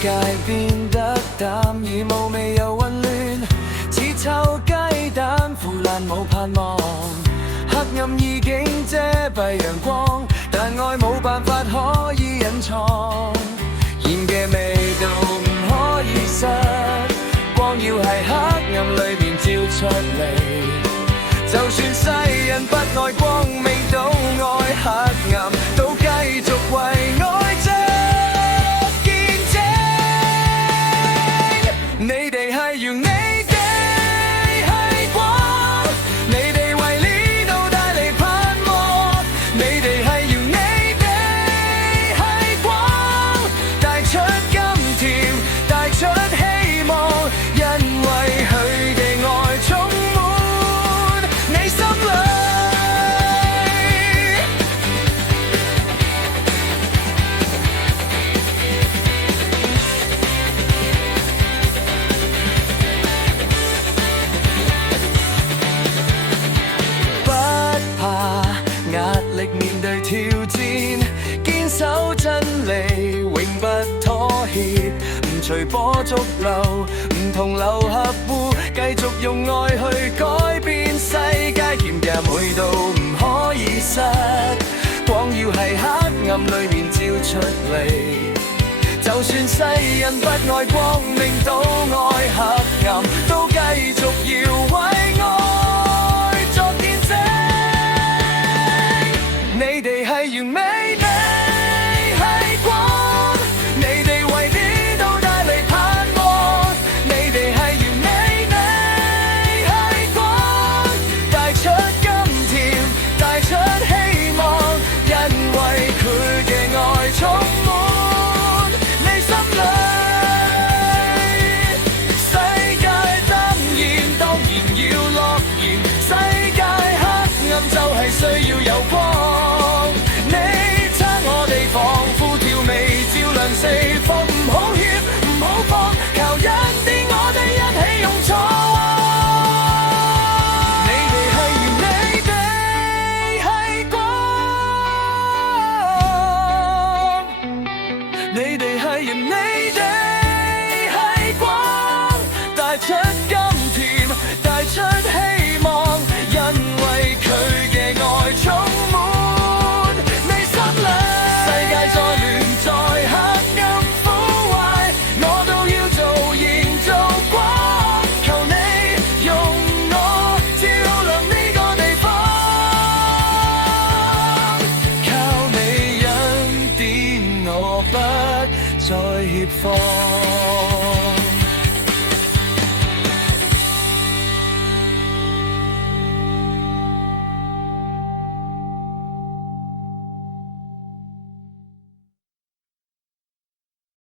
界變得淡而無味又混亂，似臭雞蛋腐爛冇盼望。黑暗已經遮蔽陽光，但愛冇辦法可以隱藏。鹽嘅味道唔可以失，光要喺黑暗裏面照出嚟。就算世人不愛光明，都愛黑暗，都繼續為愛着見證。你哋係要你哋係光，你哋為呢度帶嚟盼望。你哋係要你哋係光，帶出甘甜，帶出希望，因為佢哋愛充滿你心裏。不怕壓力，面對挑戰，堅守真理，永不妥協，唔隨波逐流，唔同流合污，繼續用愛去改變世界。鹽嘅味道唔可以失，光要喺黑暗裏面照出嚟。就算世人不愛光明，都愛黑暗，都繼續要為愛作見證。你哋係完美地係光，你哋為呢度帶嚟盼望。你哋係完美地係光，帶出甘甜，帶出希望，因為佢嘅愛充滿你心裏。世界當然要樂言，世界黑暗就係需要有光。你撐我哋防腐調味，照亮四方，唔好怯，唔好放，靠一啲我哋一起勇闖。你哋係完美地係光，你哋係完美地係光，帶出甘甜，帶出希望，因為佢嘅愛充滿你心裏。世界再亂再黑暗腐壞，我都要做營造光。求你用我照亮呢個地方，靠你恩典我不再怯慌。